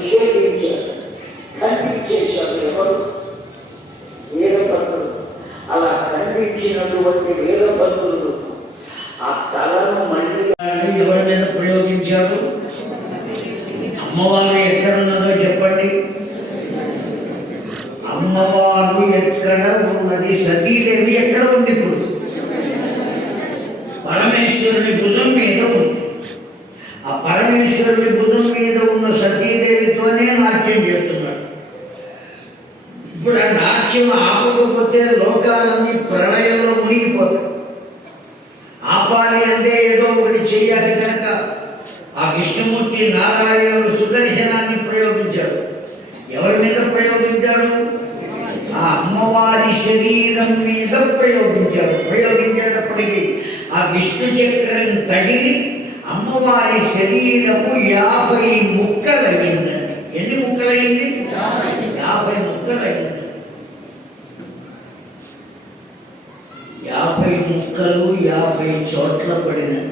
నిషేధించాడు, కనిపించేశాడు. ఎవరు? వీరభద్రుడు. అలా కనిపించినటువంటి వీరభద్రుడు ఆ తలను మళ్ళీ ఎవరి మీద ప్రయోగించాడు? అమ్మవారు ఎక్కడున్నదో చెప్పండి. అమ్మవారు ఎక్కడ ఉన్నది? సతీదేవి ఎక్కడ ఉంది? ఇప్పుడు పరమేశ్వరుని భుజం మీద ఉంది. ఆ పరమేశ్వరుని భుజం మీద ఉన్న సతీదేవితోనే నాట్యం చేస్తున్నాడు. ఇప్పుడు ఆ నాట్యం ఆపకపోతే లోకాలన్నీ ప్రళయంలో మునిగిపోతాయి. ఆపాలి అంటే ఏదో ఒకటి చెయ్యాలి కనుక ఆ విష్ణుమూర్తి నారాయణుడు సుదర్శనాన్ని ప్రయోగించాడు. ఎవరి మీద ప్రయోగించాడు? ఆ అమ్మవారి శరీరం మీద ప్రయోగించాడు. ప్రయోగించేటప్పటికీ ఆ విష్ణు చక్రం తగిలి అమ్మవారి శరీరము 50 ముక్కలయ్యిందండి. ఎన్ని ముక్కలయ్యింది? 50 ముక్కలయ్యింది. 50 ముక్కలు 50 చోట్ల పడినాయి.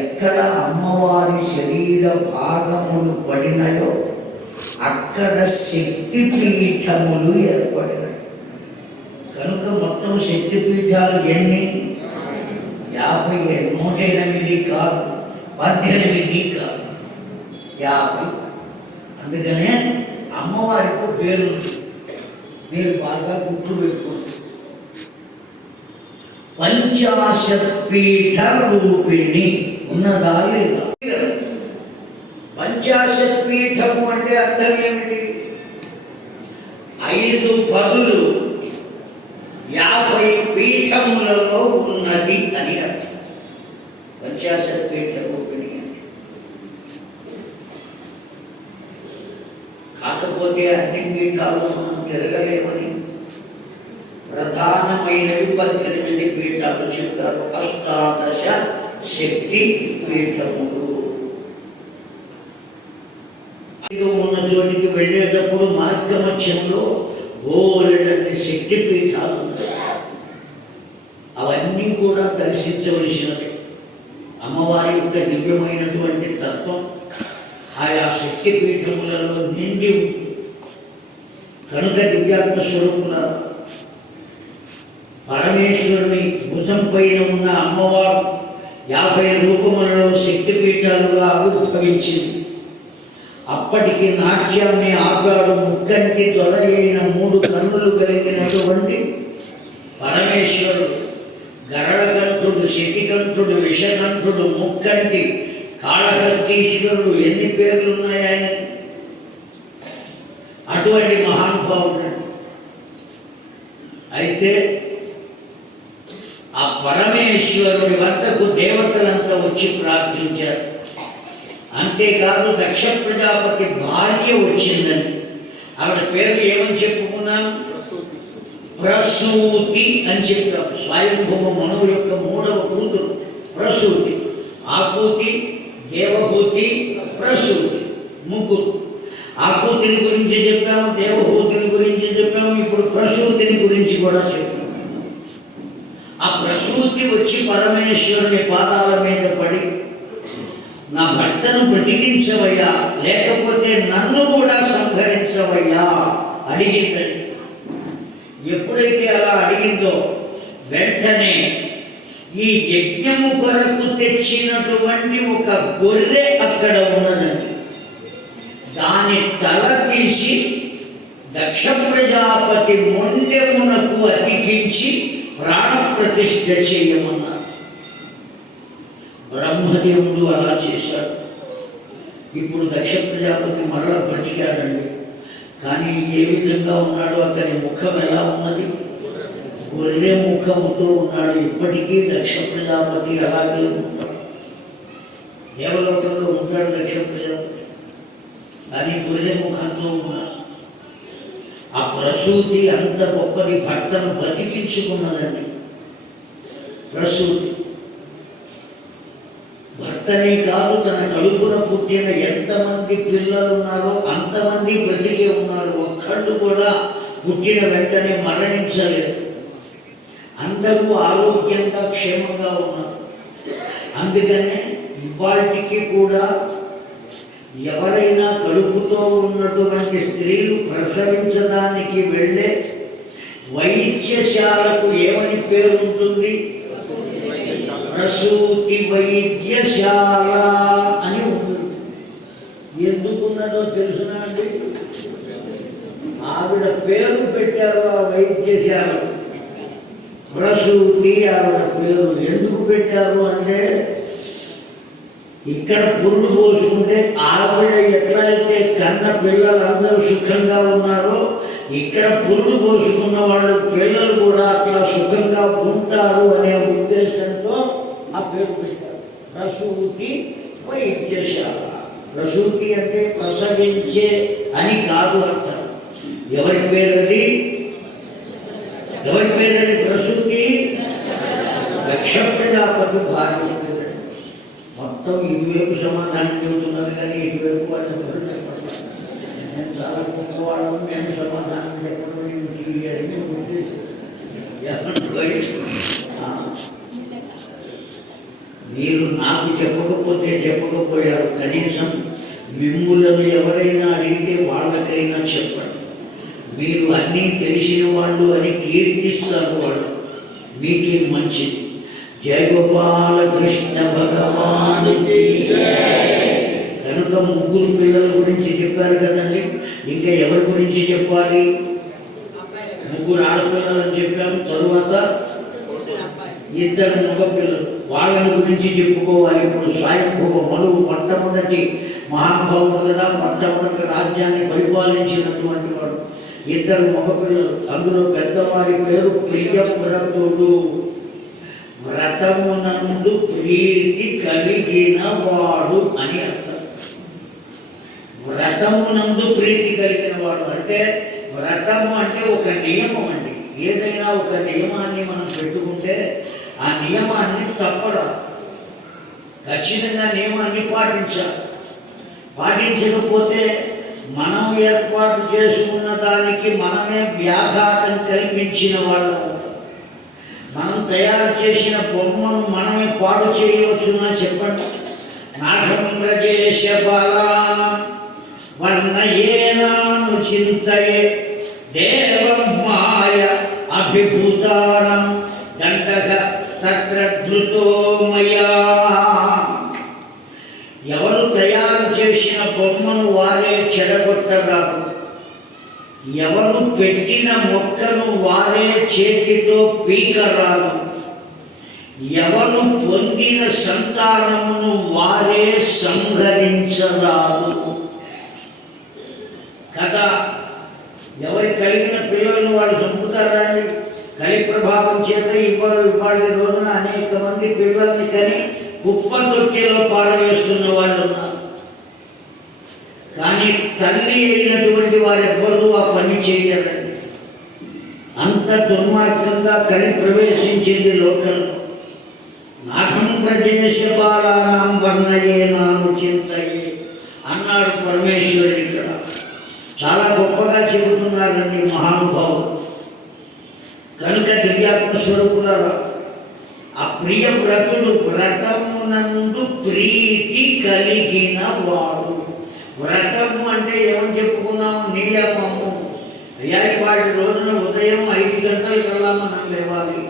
ఎక్కడ అమ్మవారి శరీర భాగములు పడినాయో అక్కడ శక్తిపీఠములు ఏర్పడినాయి. కనుక మొత్తం శక్తిపీఠాలు ఎన్ని? 50. 108 కాదు, 18 కాదు, 50. అందుకనే అమ్మవారికి పేరు మీరు బాగా గుర్తుపెట్టుకోండి. పంచాశత్పీఠ రూపిణి ఉన్నదా లేదా? పంచాశత్పీఠము అంటే అర్థం ఏమిటి? 5 పదులు 50 పీఠములలో ఉన్నది అని అర్థం. పంచాశత్పీఠ రూపిణి అంటే. కాకపోతే అన్ని పీఠాలు మనం తిరగలేమని ప్రధానమైనవి 18 పీఠాలు చెప్పారు. 18 శక్తి పీఠములు. ఉన్న చోటికి వెళ్ళేటప్పుడు మార్గమధ్యంలో బోలెడన్ని శక్తి పీఠాలు ఉన్నాయి. అవన్నీ కూడా దర్శించవలసినవి. అమ్మవారి యొక్క దివ్యమైనటువంటి తత్వం ఆయా శక్తి పీఠములలో నిండి ఉంటుంది. కనుక దివ్యాత్మ స్వరూపులారా, పరమేశ్వరుని భుజం పైన ఉన్న అమ్మవారు 50 రూపములలో శక్తిపీఠాలుగా ఆవిర్భవించింది. అప్పటికి నాట్యాన్ని ఆపాడు ముక్కంటి దొర అయిన 3 కన్నులు కలిగినటువంటి పరమేశ్వరుడు. గరళకంఠుడు, శతికంఠుడు, విషకంఠుడు, ముక్కంటి, కాళహస్తీశ్వరుడు, ఎన్ని పేర్లు ఉన్నాయని. అటువంటి మహానుభావుడు. అయితే ఆ పరమేశ్వరుడి వద్దకు దేవతలంతా వచ్చి ప్రార్థించారు. అంతేకాదు దక్ష ప్రజాపతి భార్య వచ్చిందండి. ఆవిడ పేరు ఏమని చెప్పుకున్నాం? ప్రసూతి అని చెప్పాం. స్వయంభూమ మనువు యొక్క 3వ కూతురు ప్రసూతి. ఆకూతి, దేవహూతి, ప్రసూతి, 3. ఆకూతిని గురించి చెప్పాము, దేవహూతిని గురించి చెప్పాము, ఇప్పుడు ప్రసూతిని గురించి కూడా చెప్పాము. ఆ ప్రసూతి వచ్చి పరమేశ్వరుని పాదాల మీద పడి, నా భర్తను బ్రతికించవయ్యా, లేకపోతే నన్ను కూడా సంహరించవయ్యా అడిగిందండి. ఎప్పుడైతే అలా అడిగిందో వెంటనే ఈ యజ్ఞము కొరకు తెచ్చినటువంటి ఒక గొర్రె అక్కడ ఉన్నదండి. దాని తల తీసి దక్ష ప్రజాపతి మొండెమునకు అతికించి ప్రాణ ప్రతిష్ఠ చేయమన్నారు. బ్రహ్మదేవుడు అలా చేశాడు. ఇప్పుడు దక్ష ప్రజాపతి మరలా బ్రతికాడండి. కానీ ఏ విధంగా ఉన్నాడో అతని ముఖం ఎలా ఉన్నది? గొర్రె ముఖముతో ఉన్నాడు. ఇప్పటికీ దక్ష ప్రజాపతి అలాగే ఉంటాడు. దేవలోకంలో ఉంటాడు దక్ష ప్రజాపతి, కానీ గొర్రె ముఖంతో ఉన్నాడు. ఆ ప్రసూతి అంత గొప్పది. భర్తను బతికించుకున్నదండి ప్రసూతి. భర్తనే కాదు, తన కడుపున పుట్టిన ఎంతమంది పిల్లలు ఉన్నారో అంతమంది బ్రతికే ఉన్నారు. ఒక్కళ్ళు కూడా పుట్టిన వెంటనే మరణించలేదు. అందరూ ఆరోగ్యంగా క్షేమంగా ఉన్నారు. అందుకనే ఇవాటికి కూడా ఎవరైనా కడుపుతో ఉన్నటువంటి స్త్రీలు ప్రసవించడానికి వెళ్ళే వైద్యశాలకు ఏమని పేరు ఉంటుంది? ప్రసూతి వైద్యశాల అని ఉంటుంది. ఎందుకున్నదో తెలుసునా అండి? ఆవిడ పేరు పెట్టారు ఆ వైద్యశాల, ప్రసూతి ఆవిడ పేరు. ఎందుకు పెట్టారు అంటే, ఇక్కడ పురుడు పోసుకుంటే ఆవిడ ఎట్లయితే కన్న పిల్లలందరూ సుఖంగా ఉన్నారో, ఇక్కడ పురుడు పోసుకున్న వాళ్ళు పిల్లలు కూడా అట్లా సుఖంగా ఉంటారు అనే ఉద్దేశంతో ఆ పేరు పెట్టారు, ప్రసూతి వైద్యశాల. ప్రసూతి అంటే ప్రసవించే అని కాదు అర్థం. ఎవరి పేరది? ఎవరి పేరండి ప్రసూతి? దక్ష ప్రజాపతి భార్య పేరండి. మొత్తం ఇటువైపు సమాధానం చెబుతున్నారు కానీ ఇటువైపు వాళ్ళు నేను చాలా గొప్పవాళ్ళం, నేను సమాధానం చెప్పడం నేను ఉద్దేశం. మీరు నాకు చెప్పకపోయారు, కనీసం మిమ్ములను ఎవరైనా అడిగితే వాళ్ళకైనా చెప్పండి. మీరు అన్నీ తెలిసిన వాళ్ళు అని కీర్తిస్తారు వాళ్ళు, మీకే మంచిది. జయ గోపాలకృష్ణ భగవానుకి. కనుక ముగ్గురు పిల్లల గురించి చెప్పారు కదండి, ఇంకా ఎవరి గురించి చెప్పాలి? ముగ్గురు ఆడపిల్లలని చెప్పాము, తరువాత ఇద్దరు మగ పిల్లలు, వాళ్ళని గురించి చెప్పుకోవాలి. ఇప్పుడు స్వయంభువ మనువు మొట్టమొదటి మహానుభావుడు కదా, మొట్టమొదటి రాజ్యాన్ని పరిపాలించినటువంటి వాడు. ఇద్దరు మగపిల్లలు, అందులో పెద్దవాడి పేరు ప్రియవ్రతుడు. వ్రతమునందు ప్రీతి కలిగిన వాడు అని అర్థం. వ్రతమునందు ప్రీతి కలిగిన వాడు అంటే, వ్రతము అంటే ఒక నియమం అండి. ఏదైనా ఒక నియమాన్ని మనం పెట్టుకుంటే ఆ నియమాన్ని తప్పరాదు, ఖచ్చితంగా నియమాన్ని పాటించాలి. పాటించకపోతే మనం ఏర్పాటు చేసుకున్న దానికి మనమే వ్యాఘాతం కల్పించిన వాళ్ళం ఉంటాం. మనం తయారు చేసిన బొమ్మను మనమే పాడు చేయవచ్చునా చెప్పండి? నాగం ప్రజేశ బాలానం వర్ణయేనాను చింతయే దేవం మాయ అభిభూతానం దండక తత్ర ధృతో మయా. ఎవరు తయారు చేసిన బొమ్మను వారే చెడగొట్టరాదు, ఎవరు పెట్టిన మొక్కను వారే చేతితో పీకరాదు, ఎవరు పొందిన సంతానమును వారే సంహరించరాదు కదా. ఎవరి కలిగిన పిల్లలను వాడు చంపుతారండి. కలి ప్రభావం చేత ఇవాళ రోజున అనేక మంది పిల్లల్ని కని కుప్ప తొట్టెలో పారవేస్తున్న వాళ్ళు ఉన్నారు. కానీ తల్లి అయినటువంటి వారెవ్వరూ ఆ పని చేయలేదండి. అంత దుర్మార్గంగా కలి ప్రవేశించింది లోకంలో. నాథం ప్రదేశ బాలానాం వర్ణయే నాను చింతయే అన్నాడు పరమేశ్వరుడు. ఇక్కడ చాలా గొప్పగా చెబుతున్నారండి మహానుభావులు. కనుక దివ్యాత్మ స్వరూపులారా, ఆ ప్రియవ్రతుడు వ్రతమునందు ప్రీతి కలిగిన వాడు. వ్రతము అంటే ఏమని చెప్పుకున్నాము? నియమము. అయ్యా వాటి రోజున ఉదయం 5 గంటలకల్లా మనం లేవాలి,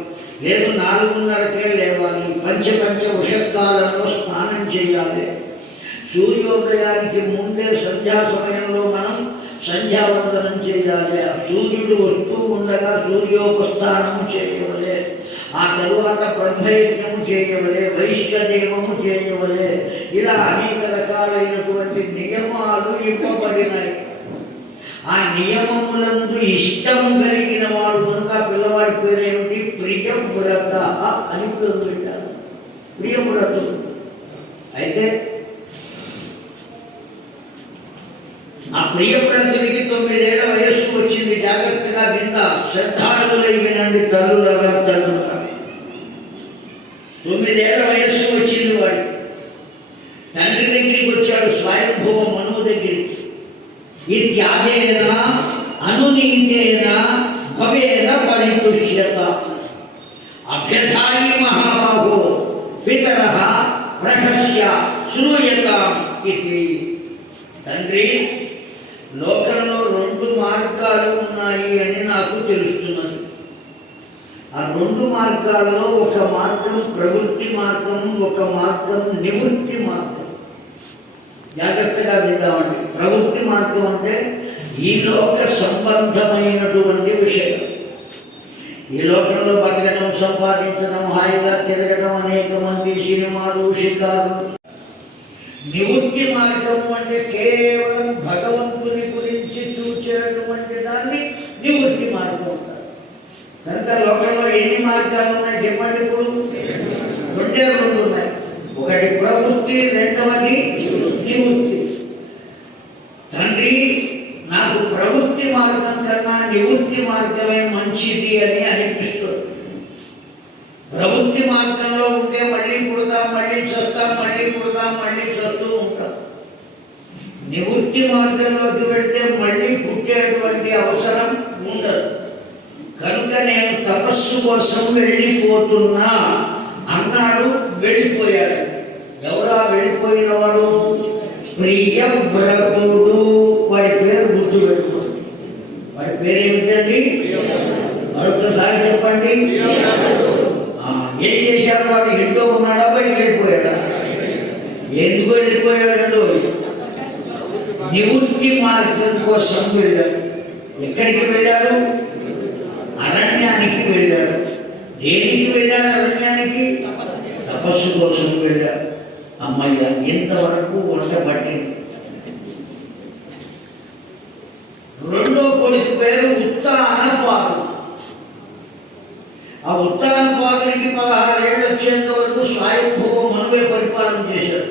లేదు 4:30కే లేవాలి, పంచ ఉషకాలంలో స్నానం చేయాలి, సూర్యోదయానికి ముందే సంధ్యా సమయంలో మనం సంధ్యావందనం చేయాలి, సూర్యుడు వస్తూ ఉండగా సూర్యోపస్థానము చేయవలే, ఆ తరువాత బ్రహ్మయజ్ఞము చేయవలే, వైశ్వదేవము చేయవలే. ఇలా అనేక రకాలైనటువంటి నియమాలు ఇవ్వబడినాయి. ఆ నియమములందు ఇష్టము కలిగిన వాడు కనుక పిల్లవాడి పేరేమిటి? ప్రియవ్రత అని పేరు పెట్టారు, ప్రియవ్రతుడు. అయితే ఆ ప్రియవ్రతుడికి 9 ఏళ్ల వయస్సు వచ్చింది. జాగ్రత్తగా విందా, శ్రద్ధాళులై వినండి తల్లులారా, తండ్రులారా. 9 ఏళ్ల వయస్సు వచ్చింది వాడికి. తండ్రి దగ్గరికి వచ్చాడు, స్వయంభువ మనువు దగ్గరికి. ఇత్యాదేన అనునీతేన భవేన పరితుష్యత అభ్యథాయి మహాబాహో పితరః ప్రశస్య శ్రూయతాం ఇది. తండ్రి, లోకంలో 2 మార్గాలు ఉన్నాయి అని నాకు తెలుస్తున్నది. ఆ 2 మార్గాల్లో ఒక మార్గం ప్రవృత్తి మార్గం, ఒక మార్గం నివృత్తి మార్గం. జాగ్రత్తగా విందామండి. ప్రవృత్తి మార్గం అంటే ఈ లోక సంబంధమైనటువంటి విషయం. ఈ లోకంలో బతకడం, సంపాదించడం, హాయిగా తిరగడం, అనేక మంది సినిమాలు, షికారులు. నివృత్తి మార్గం అంటే కేవలం భగవంతుని గురించి చూచేటువంటి దాన్ని నివృత్తి మార్గం అంటారు. కనుక లోకంలో ఎన్ని మార్గాలు ఉన్నాయి చెప్పండి? ఇప్పుడు 2 ఉన్నాయి. ఒకటి ప్రవృత్తి, రెండవది నివృత్తి. తండ్రి, నాకు ప్రవృత్తి మార్గం కన్నా నివృత్తి మార్గమే మంచిది అని అనిపిస్తుంది. ప్రవృత్తి మార్గంలో ఉంటే మళ్ళీ పుడతాం, మళ్ళీ చస్తాం, మళ్ళీ పుడతాం, మళ్ళీ చస్తూ ఉంటాం. నివృత్తి మార్గంలోకి వెళితే మళ్ళీ పుట్టేటువంటి అవసరం ఉండదు. కనుక నేను తపస్సు కోసం వెళ్ళిపోతున్నా అన్నాడు. వెళ్ళిపోయాడు. ఎవరా వెళ్ళిపోయిన వాడు? ప్రియవ్రతుడు. వాడి పేరు గుర్తు పెట్టుకోండి. వాడి పేరు ఏమిటండి? మరొకసారి చెప్పండి. ఏం చేశాడు వాడు? ఇంట్లో ఉన్నాడా, బయటికి వెళ్ళిపోయాడా? ఎందుకు వెళ్ళిపోయాడు? నివృత్తి మార్గం కోసం వెళ్ళాడు. ఎక్కడికి వెళ్ళాడు? అరణ్యానికి వెళ్ళాడు. దేనికి వెళ్ళాడు? అరణ్యానికి తపస్సు కోసం వెళ్ళాడు. అమ్మయ్య, ఇంతవరకు వంట పట్టింది. 2వ కొడుకు పేరు ఉత్తానపాదుడు. ఆ ఉత్తానపాదునికి 16 ఏళ్ళు వచ్చేంత వరకు స్వయంభువ మనువే పరిపాలన చేశాడు.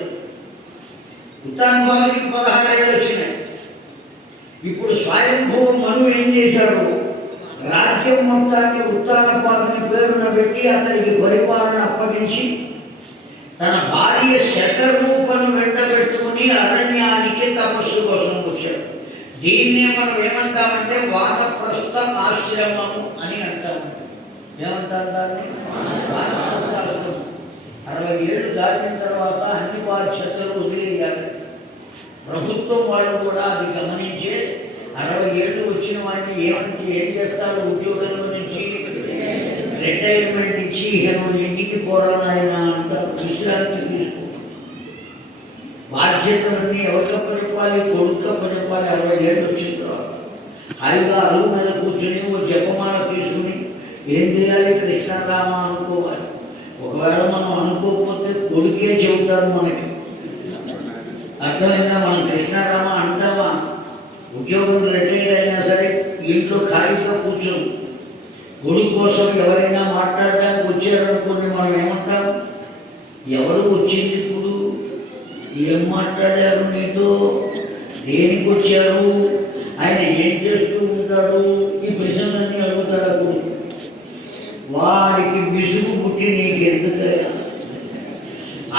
ఉత్తానపాదునికి 16 ఏళ్ళు వచ్చినాయి. ఇప్పుడు స్వయంభువ మనువు ఏం చేశాడు? రాజ్యం మొత్తాన్ని ఉత్తానపాదుని పేరున పెట్టి అతనికి పరిపాలన అప్పగించి తన భార్య శతరూపను వెంట పెట్టుకుని అరణ్యానికి తపస్సు కోసం వచ్చాడు. దీన్నే మనం ఏమంటామంటే వానప్రస్థ ఆశ్రమము అని అంటాము. ఏమంటారు దాన్ని? 60 ఏళ్ళు దాటిన తర్వాత అన్ని బాధ్యతలు వదిలేయాలి. ప్రభుత్వం వాళ్ళు కూడా అది గమనించే 60 ఏళ్ళు వచ్చిన వాడిని ఏం చేస్తారు? ఉద్యోగంలో నుంచి రిటైర్మెంట్ ఇచ్చి నువ్వు ఇంటికి పోరానాయన అంటారు. విశ్రాంతి తీసుకో. బాధ్యతలన్నీ ఎవరికప్ప చెప్పాలి? కొడుకప్ప చెప్పాలి. 60 ఏళ్ళు వచ్చిన తర్వాత హాయిగా అరువు మీద కూర్చొని ఓ జపమాల తీసుకుని ఏం చేయాలి? కృష్ణరామ అనుకోవాలి. ఒకవేళ మనం అనుకోకపోతే కొడుకే చెబుతారు మనకి. అర్థమైందా? మనం కృష్ణరామ అంటావా? ఉద్యోగం రిటైర్ అయినా సరే ఇంట్లో ఖాళీగా కూర్చోం. కొడుకు కోసం ఎవరైనా మాట్లాడడానికి వచ్చారనుకోండి, మనం ఏమంటాం? ఎవరు వచ్చింది ఇప్పుడు? ఏం మాట్లాడారు నీతో? దేనికి వచ్చారు? ఆయన ఏం చేస్తూ ఉంటాడు? ఈ ప్రశ్నలన్నీ అడుగుతాడు కొడుకు. వాడికి విసుగు పుట్టి నీకు ఎందుకు?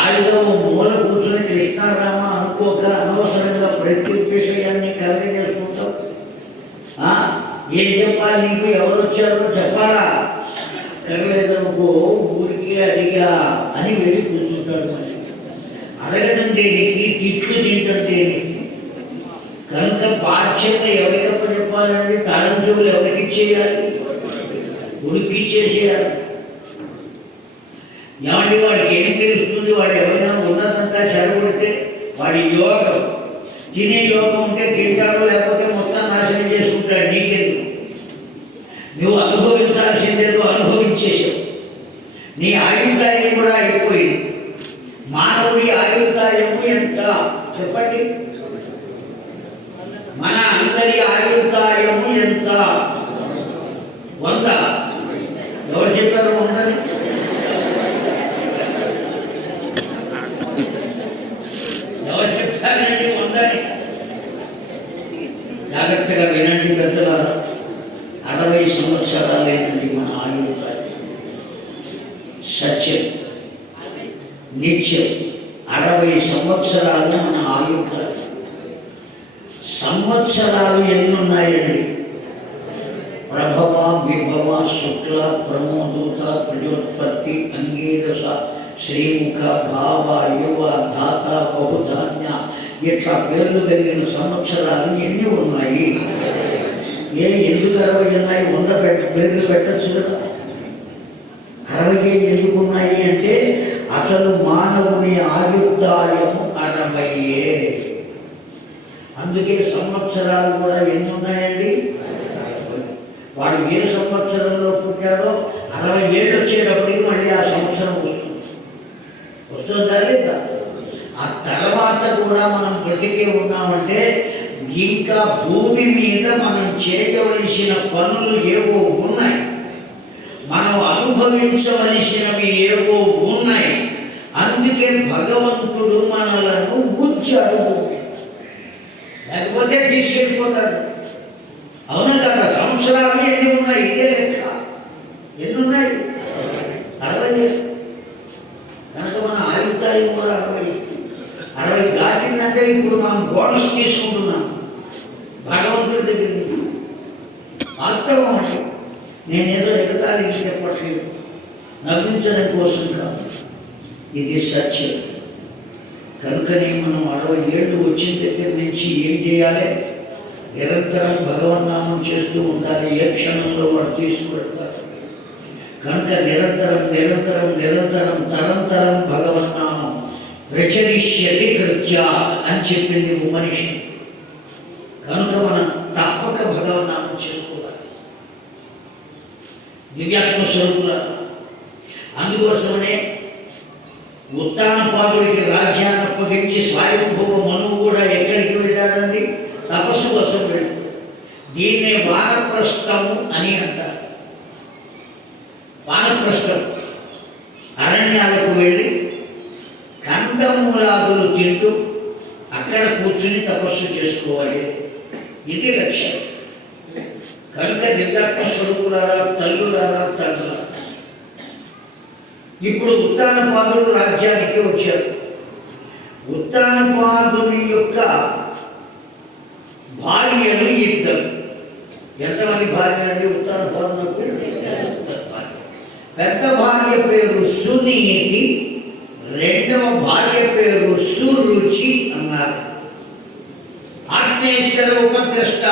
ఆయన మూల కూర్చొని కృష్ణారామ అనుకోక అనవసరంగా ప్రతి విషయాన్ని కలగజేసుకుంటావు. ఏం చెప్పాలి నీకు? ఎవరు వచ్చారో చెప్పాలా? కరలేదనుకో ఊరికే అడిగా అని వెళ్ళి కూర్చుంటాడు. మరి అడగడం దేనికి? తిట్లు తింటాం దేనికి? కనుక బాధ్యత ఎవరికప్ప చెప్పాలండి? తాళం చెవులు ఎవరికి ఇచ్చేయాలి? కొడుకు ఇచ్చేసేయాలి. ఏమండి, వాడికి ఏం తెలుస్తుంది? వాడు ఎవరైనా ఉన్నదంతా చెడగొడితే వాడి యోగం, తినే యోగం ఉంటే తింటాడు, లేకపోతే మొత్తం నాశనం చేసుకుంటాడు. నీకెందుకు? నువ్వు అనుభవించాల్సిందేదో అనుభవించేసావు. నీ ఆయుర్దాయం కూడా అయిపోయింది. మానవుడి ఆయుర్దాయము ఎంత చెప్పండి? మన అందరి ఆయుర్దాయము ఎంత? 100. ఎవరు చెప్పారు 100? ఎవరు చెప్పారండి 100? జాగ్రత్తగా వినండి పెద్దలారా. 60 సంవత్సరాలేనండి మన ఆయుర్దాయం. సత్యం, నిత్యం 60 సంవత్సరాలు మన ఆయుర్దాయం. సంవత్సరాలు ఎన్ని ఉన్నాయండి? ప్రభవ, విభవ, శుక్ల, ప్రమోదూత, ప్రజోత్పత్తి, అంగీరస, శ్రీముఖ, భావ, యువ, ధాత, బహుధాన్య, ఇట్లా పేర్లు కలిగిన సంవత్సరాలు ఎన్ని ఉన్నాయి? ఎందుకు 60 ఉన్నాయి? 100 పేర్లు పెట్టచ్చు కదా. 60 ఎందుకు ఉన్నాయి అంటే అసలు మానవుని ఆయుర్దాయము 60. అందుకే సంవత్సరాలు కూడా ఎన్ని ఉన్నాయండి? వాడు ఏ సంవత్సరంలో పుట్టాడో 60 ఏళ్ళు వచ్చేటప్పటికి మళ్ళీ ఆ సంవత్సరం వస్తుందా లేదా? ఆ తర్వాత కూడా మనం బ్రతికే ఉన్నామంటే ఇంకా భూమి మీద మనం చేయవలసిన పనులు ఏవో ఉన్నాయి, మనం అనుభవించవలసినవి ఏవో ఉన్నాయి. అందుకే భగవంతుడు మనలను ఉంచాడు, లేకపోతే తీసుకెళ్ళిపోతాడు. అవును కదా? సంవత్సరాలు ఎన్ని ఉన్నాయి? ఇదే లెక్క. ఎన్ని ఉన్నాయి? 60. కనుక మన ఆయుర్దాయం కూడా 60 దాటిందంటే ఇప్పుడు మనం బోనస్ తీసుకుంటున్నాం భగవంతుడి దగ్గర నుంచి. వాస్తవం అంటే నేనేదో ఎగతాళి చెప్పట్లేదు, నవ్వించడం కోసం కాదు, ఇది సత్యం. కనుకనే మనం 60 ఏళ్ళు వచ్చిన దగ్గర నుంచి ఏం చేయాలి? నిరంతరం భగవన్నామం చేస్తూ ఉండాలి. ఏ క్షణంలో వాడు తీసుకువెడతారు. కనుక నిరంతరం నిరంతరం నిరంతరం తరంతరం భగవన్నామం ప్రచరిష్యతి కృత్య అని చెప్పింది మనిషి. కనుక మనం తప్పక భగవన్నామం చేసుకోవాలి. దివ్యాత్మ స్వరూపుల అందుకోసమనే ఉత్తానపాదుడికి రాజ్యాన్ని అప్పగించి స్వయంభువ మనువు కూడా ఎక్కడికి వెళ్ళాడండి? తపస్సు కోసం వెళ్ళాడు. దీన్నే వానప్రస్థము అని అంటారు. వానప్రస్థం అరణ్యాలకు వెళ్ళి కందమూలాదులు తింటూ అక్కడ కూర్చుని తపస్సు చేసుకోవాలి. ఇది లక్ష్యం. కనుక దివ్యాత్మ స్వరూపులారా, తల్లులారా, తండ్రులారా, ఇప్పుడు ఉత్తానపాదుడు రాజ్యానికి వచ్చారు. ఉత్తానపాదుని యొక్క భార్యలు 2. ఎంతమంది భార్యలండి ఉత్తానపాదులకు? పెద్ద భార్య పేరు సునీతి, రెండవ భార్య పేరు సురుచి అన్నారు. ఆగ్నేశ్వర ఉపద్రష్ట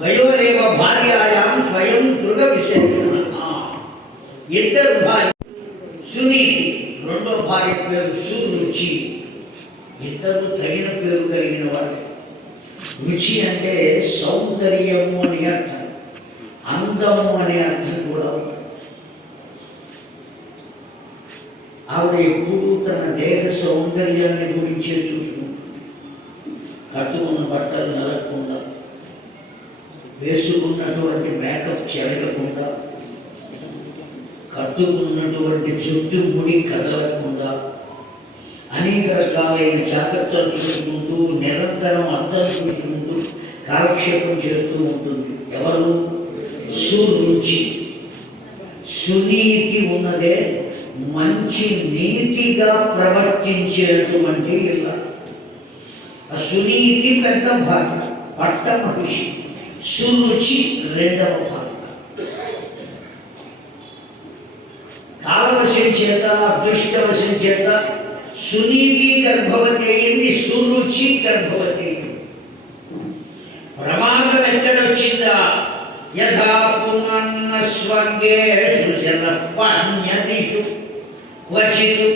ద్వయోరేవ భార్యాయాం స్వయం దృఢ విశేషణ. 2 భార్య సునీతి, రెండో భార్య పేరు సురుచి. 2 తగిన పేరు కలిగిన వాడే. రుచి అంటే సౌందర్యము అని అర్థం, అందము అనే అర్థం కూడా ఉంది. ఆవిడ ఎప్పుడూ తన దేహ సౌందర్యాన్ని గురించే చూసుకుంటుంది. కట్టుకున్న బట్టలు నలగకుండా, వేసుకున్నటువంటి మేకప్ చెరగకుండా, కట్టుకున్నటువంటి జుట్టు ముడి కదలకుండా అనేక రకాలైన జాగ్రత్తలు చూసుకుంటూ నిరంతరం అర్థం చూసుకుంటూ కాలక్షేపం చేస్తూ ఉంటుంది. ఎవరు? సురుచి. సునీతి ఉన్నదే మంచి నీతిగా ప్రవర్తించేటువంటి ఇలా. ఆ సునీతి పెద్ద భార్య, పట్ట మనిషి. సురుచి రెండవ భార్య. కాలవశం చేత, అదృష్టవశం చేత సునీతి గర్భవతి అయింది, సురుచి గర్భవతి అయింది. ప్రమాదం ఎక్కడొచ్చిందా? యథా పునన్న స్వర్గేషు శరపాన్యదిషు క్వచిత్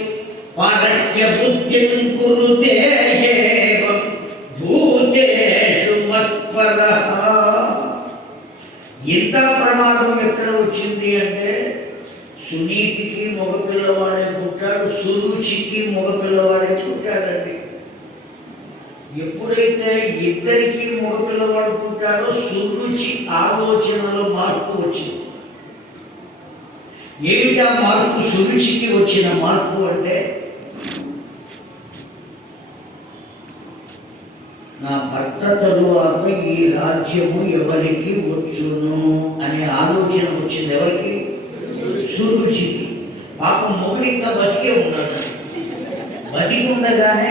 పరక్య బుద్ధిం కురుతే భూతేషు మత్పరః. ఇంత ప్రమాదం ఎక్కడ వచ్చింది అంటే సునీతికి మగపిల్లవాడే పుట్టాడు, సురుచికి మగపిల్లవాడే పుట్టాడండి. ఎప్పుడైతే ఇద్దరికి మగపిల్లవాడు పుట్టాడో సురుచి ఆలోచనలో మార్పు వచ్చింది. ఏమిటా మార్పు? సురుచికి వచ్చిన మార్పు అంటే నా భర్త తరువాత ఈ రాజ్యము ఎవరికి వచ్చును అనే ఆలోచన వచ్చింది. ఎవరికి? సురుచికి. పాపం మొగుడు ఇంకా బతికే ఉన్నాడు. బతికి ఉండగానే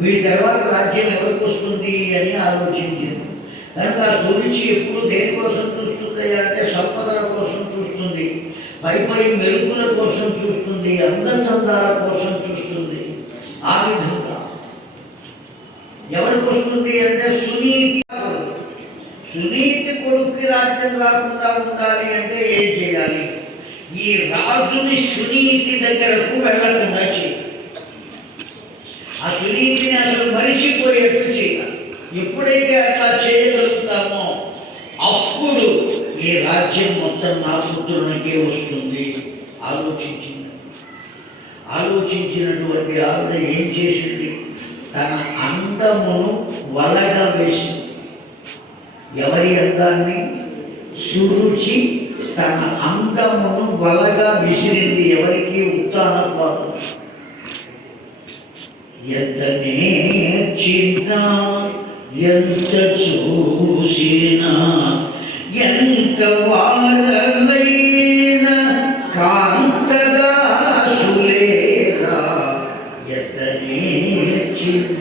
వీడి తర్వాత రాజ్యం ఎవరికి వస్తుంది అని ఆలోచించింది. కనుక ఆ సురుచి ఎప్పుడు దేనికోసం చూస్తుంది అంటే సంపదల కోసం చూస్తుంది, పై పై మెరుపుల కోసం చూస్తుంది, అందచందాల కోసం చూస్తుంది. ఆ విధంగా ఎవరికి వస్తుంది అంటే సునీతి కొడుక్కి రాజ్యం రాకుండా ఉండాలి అంటే ఏం చేయాలి? ఈ రాజుని సునీతి దగ్గరకు వెళ్ళకుండా చేయాలి. ఆ సునీతిని అసలు మరిచిపోయేట్టు చేయాలి. ఎప్పుడైతే అట్లా చేయగలుగుతామో అప్పుడు ఈ రాజ్యం మొత్తం నా పుత్రునికే వస్తుంది. ఆలోచించినటువంటి ఆవిడ ఏం చేసింది? తన అందమును వలగా వేసింది. ఎవరి అందాన్ని? సురుచి తన అందమును వలగా విసిరింది. ఎవరికి? ఉత్తానపాదు. ఎంత నేర్చినా ఎంత చూసినా ఎంత వారలైనా కాంతదాసులేరా. ఎంత నేర్చినా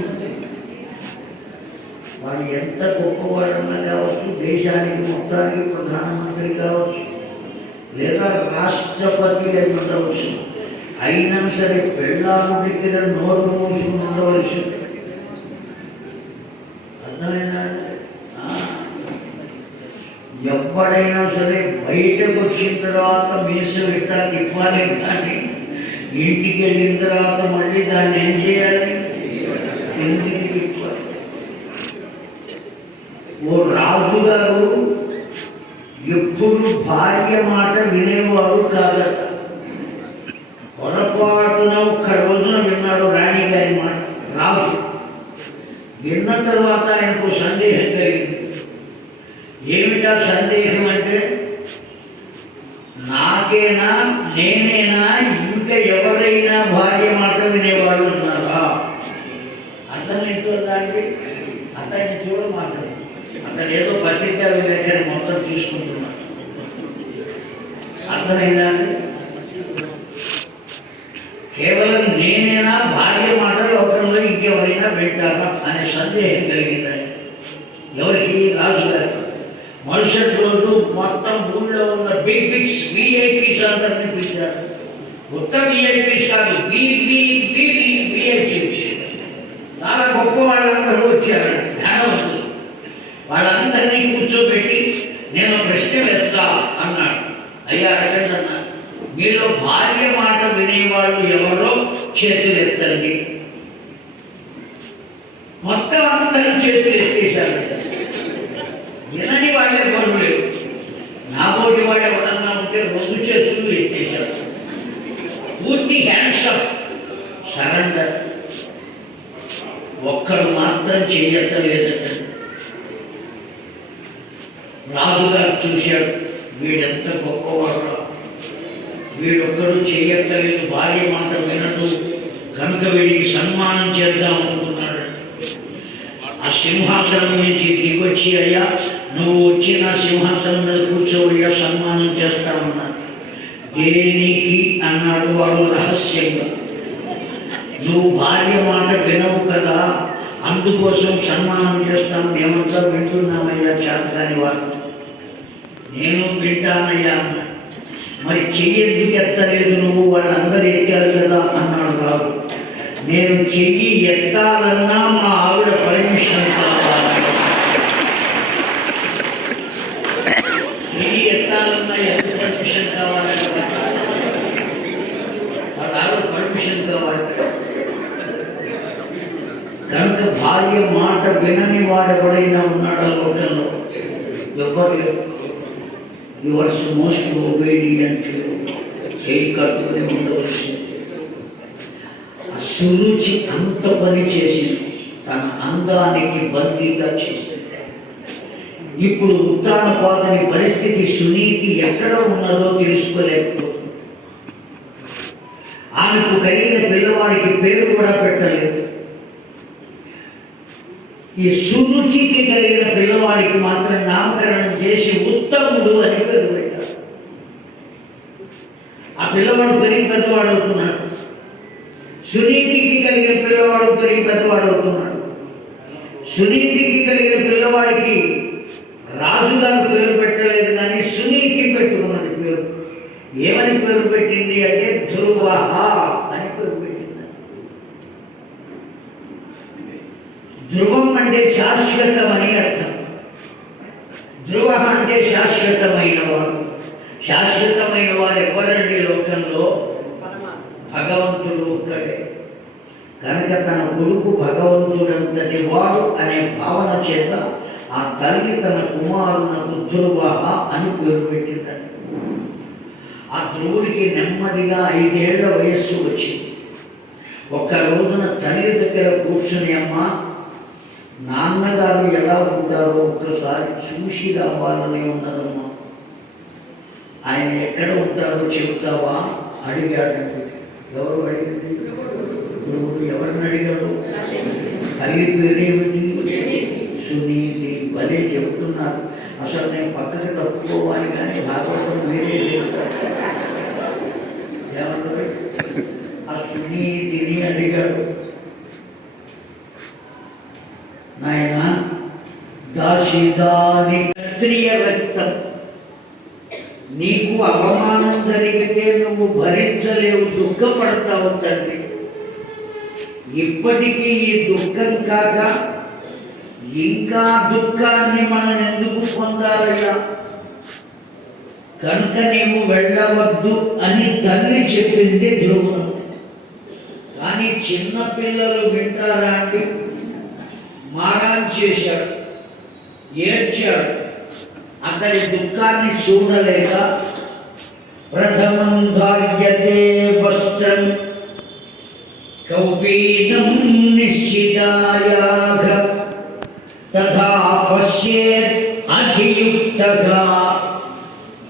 వాడు ఎంత గొప్పవాడన్నా కావచ్చు, దేశానికి మొత్తానికి ప్రధానమంత్రి కావచ్చు, లేదా రాష్ట్రపతి అయి ఉండవచ్చు. అయినా సరే పెళ్ళాము దగ్గర నోరు మూసుకుని ఉండవలసింది. అర్థమైనా? ఎవడైనా సరే బయటకు వచ్చిన తర్వాత మీసం ఇట్టా తిప్పాలి, కానీ ఇంటికి వెళ్ళిన తర్వాత మళ్ళీ దాన్ని ఏం చేయాలి? ఎందుకు తిప్పాలి? ఓ రాజుగారు ఎప్పుడు భార్య మాట వినేవాడు కాదట. పొరపాటున ఒక్క రోజున విన్నాడు రాణి గారి మాట. రాజు విన్న తర్వాత ఆయనకు సందేహం కలిగింది. ఏమిటా సందేహం అంటే, నాకేనా, నేనేనా, ఇంకా ఎవరైనా భార్య మాట వినేవాళ్ళు ఉన్నారా? అర్థమైందా అండి? అతన్ని చూడమాటండి. అతను ఏదో పత్రికా విలేకరి మొత్తం తీసుకుంటున్నాడు. అర్థమైందా అండి? కేవలం నేనేనా భార్య మాట లోకంలో ఇంకెవరైనా పెట్టారా అనే సందేహం కలిగింది. ఎవరికి? రాజుగారు. మరుసటి రోజు మొత్తం ఊళ్ళో ఉన్న బిగ్స్ విఐపీస్ అందరినీ పిలిచారు. ఉత్తమ విఐపీస్ కాదు, విఐపీ. చాలా గొప్ప వాళ్ళందరూ వచ్చారండి, ధనవంతులు. వాళ్ళందరినీ కూర్చోబెట్టి నేను ప్రశ్న వేస్తా అన్నాడు. అయ్యా అడగండి అన్నాడు. మీలో భార్య మాట వినేవాళ్ళు ఎవరో చేతులు ఎత్తండి. మొత్తం అందరూ చేతులు ఎత్తేశారు. వినని వాళ్ళే బరువు లేవు. నా పోటీ వాళ్ళు ఎవరన్నా ఉంటే 2 చేతులు ఎత్తేశారు. పూర్తి హ్యాండ్సప్, సరెండర్. ఒక్కడు మాత్రం చేయలేదట. రాజుగారు చూశాడు, వీడెంత గొప్పవాడు, వీడొక్కడు చేయలేదు, భార్య మాట వినడు, కనుక వీడికి సన్మానం చేద్దాం అనుకున్నాడు. ఆ సింహాసనం నుంచి దిగొచ్చి, అయ్యా నువ్వు వచ్చి నా సింహాసనం మీద కూర్చోవయ్యా, సన్మానం చేస్తామన్నాడు. దేనికి అన్నాడు వాడు రహస్యంగా. నువ్వు భార్య మాట వినవు కదా, అందుకోసం సన్మానం చేస్తాం. మేమంతా వింటున్నామయ్యా, చేతగాని వాడు. నేను వింటానయ్యా అన్నా. మరి చెయ్యెందుకు ఎత్తలేదు నువ్వు? వాళ్ళందరూ ఎత్తారు కదా అన్నాడు రాజు. నేను చెయ్యి ఎత్తాలన్నా మా ఆవిడ పర్మిషన్ కావాలి. చెయ్యి ఎత్తాలన్నా ఎంత పర్మిషన్ కావాలి? వాళ్ళ ఆవిడ పర్మిషన్ కావాలి. కనుక భార్య మాట వినని వాడెవడైనా ఉన్నాడా లోకంలో? ఎవ్వరు లేరు. Yours most obedient. చేయి కట్టుకుని ఉండవలసింది. సురుచి అంత పని చేసింది, తన అందానికి బందీగా చేసింది. ఇప్పుడు ఉత్తానపాదుని పరిస్థితి, సునీతి ఎక్కడ ఉన్నదో తెలుసుకోలేకపోతుంది. ఆమెకు కలిగిన పిల్లవాడికి పేరు కూడా పెట్టలేదు. ఈ సురుచికి కలిగిన పిల్లవాడికి మాత్రం నామకరణం చేసి ఉత్తముడు అని పేరు పెట్టారు. ఆ పిల్లవాడు పెరిగి పెద్దవాడు అవుతున్నాడు. సునీతికి కలిగిన పిల్లవాడు పెరిగి పెద్దవాడు అవుతున్నాడు. సునీతికి కలిగిన పిల్లవాడికి రాజుగారు పేరు పెట్టలేదు, కానీ సునీతి పెట్టుకున్నది పేరు. ఏమని పేరు పెట్టింది అంటే ధ్రువ అని పేరు పెట్టింది. ధ్రువం అంటే శాశ్వతమని అర్థం. ధ్రువ అంటే శాశ్వతమైన వాడు. శాశ్వతమైన వారు ఎవరండి లోకంలో? భగవంతుడు ఒక్కడే. కనుక తన కొడుకు భగవంతుడంతటి వాడు అనే భావన చేత ఆ తల్లి తన కుమారునకు ధ్రువ అని పేరు పెట్టిందండి. ఆ ధ్రువుడికి నెమ్మదిగా 5 ఏళ్ల వయస్సు వచ్చింది. ఒక రోజున తల్లి దగ్గర కూర్చుని, అమ్మ, నాన్నగారు ఎలా ఉంటారో ఒక్కసారి చూసి రావాలని ఉన్నదమ్మా, ఆయన ఎక్కడ ఉంటారో చెప్తావా అడిగాడండి. ఎవరు అడిగింది? ధ్రువుడు. ఎవరిని అడిగాడు? తల్లి పేరేమిటి? సునీతి. భలే చెప్తున్నారు. అసలు నేను పక్కకి తప్పుకోవాలి కానీ భాగవతం వేరే చెప్తాను. ఏమన్నా ఆ సునీతిని అడిగాడు. నాయన, దాసిదాని క్షత్రియ రక్తం, నీకు అవమానం జరిగితే నువ్వు భరించలేవు, దుఃఖపడతావు తండ్రి. ఇప్పటికీ ఈ దుఃఖం కాక ఇంకా దుఃఖాన్ని మనం ఎందుకు పొందాలయ్యా? కనుక నీవు వెళ్ళవద్దు అని తల్లి చెప్పింది ధ్రువుడు. కానీ చిన్నపిల్లలు వింటారా అండి? మారాన్ చేశాడు, ఏడ్చాడు. అతడి దుఃఖాన్ని చూడలేక ప్రథమం ధార్యతే వస్త్రం కౌపీనం నిశ్చితాయాఘ తథా పశ్యేత్ అధియుక్తగా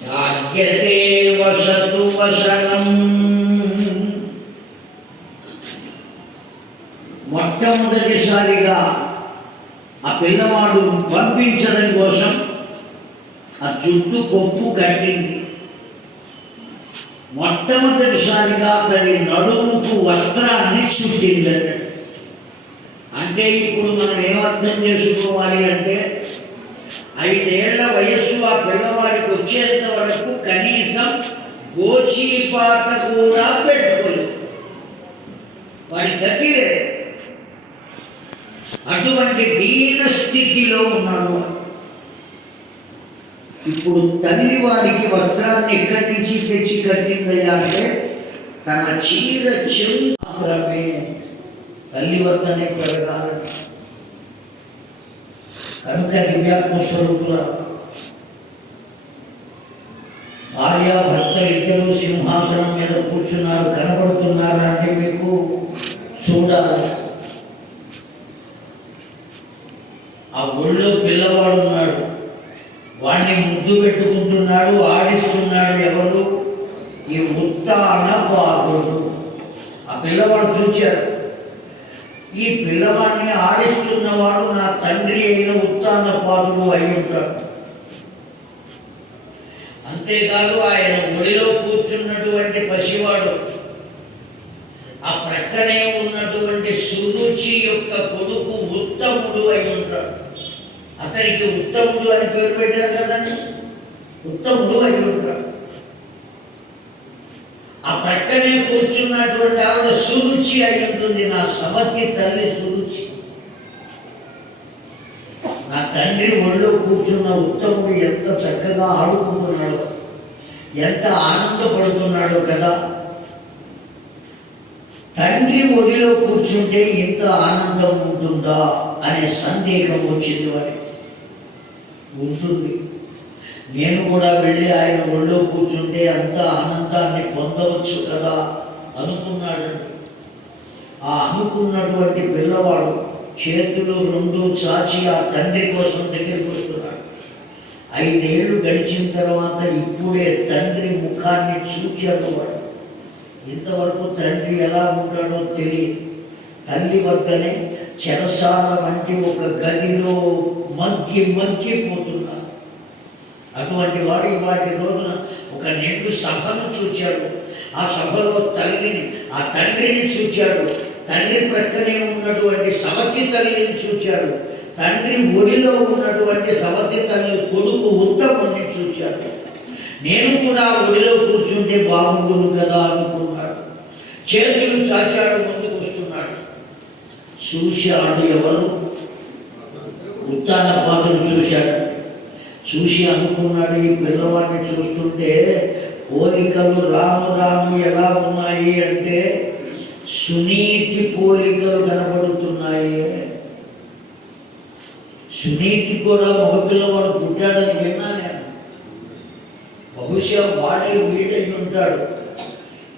ధార్యతే వసతు వసనం. మొట్టమొదటిసారిగా ఆ పిల్లవాడు పంపించడం కోసం ఆ జుట్టు కొప్పు కట్టింది. మొట్టమొదటిసారిగా అతడి నడుముకు వస్త్రాన్ని చుట్టిందట. అంటే ఇప్పుడు మనం ఏమర్థం చేసుకోవాలి అంటే, 5 ఏళ్ల వయస్సు ఆ పిల్లవాడికి వచ్చేంత వరకు కనీసం గోచీపాత కూడా పెట్టుకోలేదు. వాడి గతిలే అటువంటి దీన స్థితిలో ఉన్నాడు. ఇప్పుడు తల్లి వాడికి వస్త్రాన్ని ఎక్కడి నుంచి తెచ్చి కట్టిందయ్యా అంటే, తన చీర మాత్రమే తల్లి వద్దనే పెరగాలి. కనుక దివ్యాత్మ స్వరూపుల భార్యాభర్త ఇద్దరు సింహాసనం మీద కూర్చున్నారు. కనబడుతున్నారా అంటే మీకు? చూడాలి. ఆ ఒళ్ళో పిల్లవాడు ఉన్నాడు. వాడిని ముద్దు పెట్టుకుంటున్నాడు, ఆడిస్తున్నాడు. ఎవరు? ఈ ఉత్తాన పాదుడు. ఆ పిల్లవాడు చూచారు. ఈ పిల్లవాడిని ఆడిస్తున్నవాడు నా తండ్రి అయిన ఉత్తాన పాదుడు అయి ఉంటాడు. అంతేకాదు, ఆయన ఒడిలో కూర్చున్నటువంటి పసివాడు ఆ ప్రక్కనే ఉన్నటువంటి సురుచి యొక్క కొడుకు ఉత్తముడు అయి ఉంటాడు. అతనికి ఉత్తముడు అని పేరు పెట్టారు కదండి. ఉత్తముడు అయి ఉంటాడు. ఆ ప్రక్కనే కూర్చున్నటువంటి ఆవిడ సురుచి అయి ఉంటుంది. నా సమతి తల్లి సురుచి. నా తండ్రి ఒళ్ళో కూర్చున్న ఉత్తముడు ఎంత చక్కగా ఆడుకుంటున్నాడు, ఎంత ఆనందపడుతున్నాడు కదా. తండ్రి ఒడిలో కూర్చుంటే ఇంత ఆనందం ఉంటుందా అనే సందేహం వచ్చింది వారికి. ఉంటుంది. నేను కూడా వెళ్ళి ఆయన ఒళ్ళో కూర్చుంటే అంత ఆనందాన్ని పొందవచ్చు కదా అనుకున్నాడండి. ఆ అనుకున్నటువంటి పిల్లవాడు చేతులు 2 చాచి ఆ తండ్రి కోసం దగ్గరికి వస్తున్నాడు. 5 ఏళ్ళు గడిచిన తర్వాత ఇప్పుడే తండ్రి ముఖాన్ని చూచాడు వాడు. ఇంతవరకు తండ్రి ఎలా ఉంటాడో తెలియదు. తల్లి వద్దనే చెరసాల వంటి ఒక గదిలో మగ్గిపోతున్నారు. అటువంటి వాడు వాటి రోజున ఒక నిండు సభను చూచాడు. ఆ సభలో ఆ తండ్రిని చూచాడు. తండ్రి ప్రక్కనే ఉన్నటువంటి సవతి తల్లిని చూచాడు. తండ్రి ఒడిలో ఉన్నటువంటి సవతి తల్లి కొడుకు ఉత్తముని చూచాడు. నేను కూడా ఒడిలో కూర్చుంటే బాగుండును కదా అనుకున్నాడు. చేతులు చాచాడు, ముందుకు వస్తున్నాడు. చూశాడు ఎవరు? ఉత్తానపాదులు చూశాడు. చూసి అనుకున్నాడు, ఈ పిల్లవాడిని చూస్తుంటే పోలికలు రాను రాను ఎలా ఉన్నాయి అంటే సునీతి పోలికలు కనబడుతున్నాయి. సునీతి కూడా మగపిల్లవాడు పుట్టాడని విన్నా నేను. బహుశా వాడే వీడై ఉంటాడు.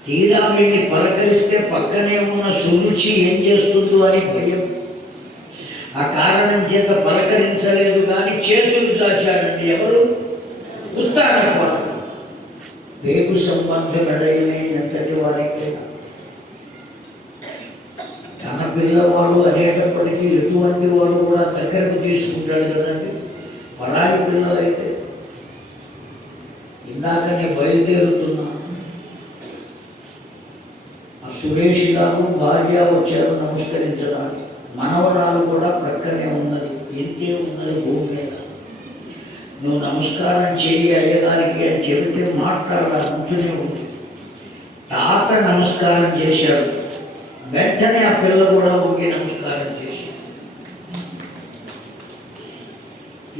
తీరా వీడిని పలకరిస్తే పక్కనే ఉన్న సురుచి ఏం చేస్తుందో అని భయం. ఆ కారణం చేత పలకరించలేదు, కానీ చేతులు దాచాడండి. ఎవరు? ఉత్తానపాదుడు. పేగు సంబంధుడైన ఎంతటి వారికైనా తన పిల్లవాడు అనేటప్పటికీ ఎటువంటి వాడు కూడా దగ్గరకు తీసుకుంటాడు కదండి. పరాయి పిల్లలైతే ఇందాకనే బయలుదేరుతున్నా, సురేష్ గారు భార్య వచ్చారు నమస్కరించడానికి. మనవరాలు కూడా ప్రక్కనే ఉన్నది, ఎంతే ఉన్నది భూమి మీద. నువ్వు నమస్కారం చేయి అయ్యగారికి అని చెబితే మాట్లాడాలి, నుంచునే ఉంది. తాత నమస్కారం చేశాడు, వెంటనే ఆ పిల్ల కూడా ఒకే నమస్కారం చేశాడు.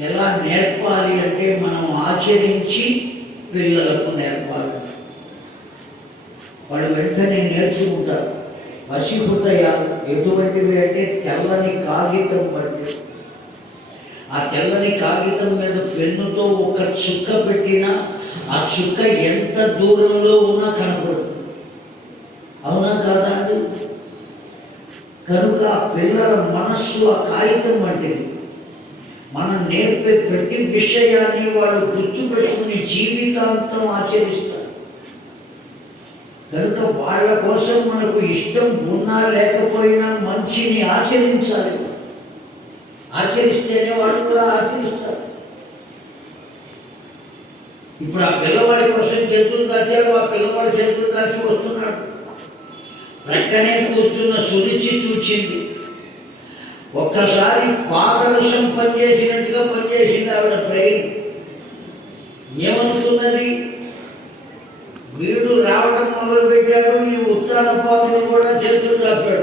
ఎలా నేర్పాలి అంటే మనం ఆచరించి పిల్లలకు నేర్పాలి. వాళ్ళు వెంటనే నేర్చుకుంటారు. పసి హృదయాలు ఎటువంటివి అంటే తెల్లని కాగితం పట్టి, ఆ తెల్లని కాగితం మీద పెన్నుతో ఒక చుక్క పెట్టినా ఆ చుక్క ఎంత దూరంలో ఉన్నా కనపడుతుంది. అవునా కాదా అండి? కనుక ఆ పిల్లల మనస్సు ఆ కాగితం వంటిది. మనం నేర్పే ప్రతి విషయాన్ని వాళ్ళు గుర్తుపెట్టుకుని జీవితాంతం ఆచరిస్తారు. కనుక వాళ్ళ కోసం మనకు ఇష్టం ఉన్నా లేకపోయినా మంచిని ఆచరించాలి. ఆచరిస్తేనే వాళ్ళు కూడా ఆచరిస్తారు. ఇప్పుడు ఆ పిల్లవాడి కోసం చేతులు దాచాడు, ఆ పిల్లవాడి చేతులు దాచి వస్తున్నాడు. ప్రక్కనే కూర్చున్న సురుచి చూచింది. ఒక్కసారి పాదరసం పనిచేసినట్టుగా పనిచేసింది ఆవిడ బ్రెయిన్. ఏమనుకున్నది? వీడు రావడం మొదలుపెట్టాడు, ఈ ఉత్తానపాదుడు కూడా చేతులు దాపాడు.